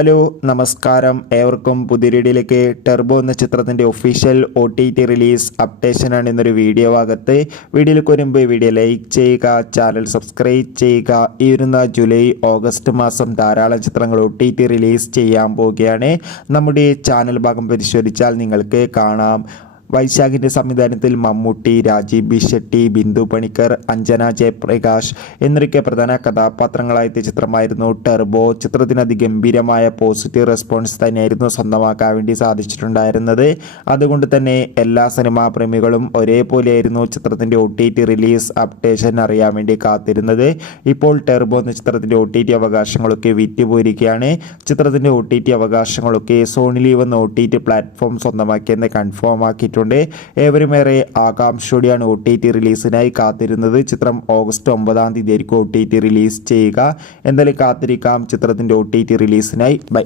Hello നമസ്കാരം, ഏവർക്കും പുതിയ വീഡിയോയിലേക്ക്. ടെർബോ എന്ന ചിത്രത്തിൻ്റെ ഒഫീഷ്യൽ OTT റിലീസ് അപ്ഡേഷനാണ് ഇന്നൊരു വീഡിയോ ഭാഗത്ത്. വീഡിയോയിലേക്ക് വരുമ്പോൾ വീഡിയോ ലൈക്ക് ചെയ്യുക, ചാനൽ സബ്സ്ക്രൈബ് ചെയ്യുക. ഈ വരുന്ന ജൂലൈ ഓഗസ്റ്റ് മാസം ധാരാളം ചിത്രങ്ങൾ OTT റിലീസ് ചെയ്യാൻ പോവുകയാണ്. നമ്മുടെ ചാനൽ ഭാഗം പരിശോധിച്ചാൽ നിങ്ങൾക്ക് കാണാം. വൈശാഖിൻ്റെ സംവിധാനത്തിൽ മമ്മൂട്ടി, രാജീവ് ബി ഷെട്ടി, ബിന്ദു പണിക്കർ, അഞ്ജന ജയപ്രകാശ് എന്നൊക്കെ പ്രധാന കഥാപാത്രങ്ങളായ ചിത്രമായിരുന്നു ടെർബോ. ചിത്രത്തിന് അതിഗംഭീരമായ പോസിറ്റീവ് റെസ്പോൺസ് തന്നെയായിരുന്നു സ്വന്തമാക്കാൻ വേണ്ടി സാധിച്ചിട്ടുണ്ടായിരുന്നത്. അതുകൊണ്ട് തന്നെ എല്ലാ സിനിമാ പ്രേമികളും ഒരേപോലെയായിരുന്നു ചിത്രത്തിൻ്റെ OTT റിലീസ് അപ്ഡേഷൻ അറിയാൻ വേണ്ടി കാത്തിരുന്നത്. ഇപ്പോൾ ടെർബോ എന്ന ചിത്രത്തിൻ്റെ OTT അവകാശങ്ങളൊക്കെ വിറ്റുപോയിരിക്കുകയാണ്. ചിത്രത്തിൻ്റെ OTT അവകാശങ്ങളൊക്കെ സോണി ലീവ് എന്ന OTT പ്ലാറ്റ്ഫോം സ്വന്തമാക്കിയെന്ന് കൺഫേം ആക്കിയിട്ടുണ്ട്. ഏവരുമേറെ ആകാംക്ഷയോടെയാണ് OTT റിലീസിനായി കാത്തിരുന്നത്. ചിത്രം ഓഗസ്റ്റ് 9 ആയിരിക്കും OTT റിലീസ് ചെയ്യുക. എന്തായാലും കാത്തിരിക്കാം ചിത്രത്തിൻ്റെ OTT റിലീസിനായി. ബൈ.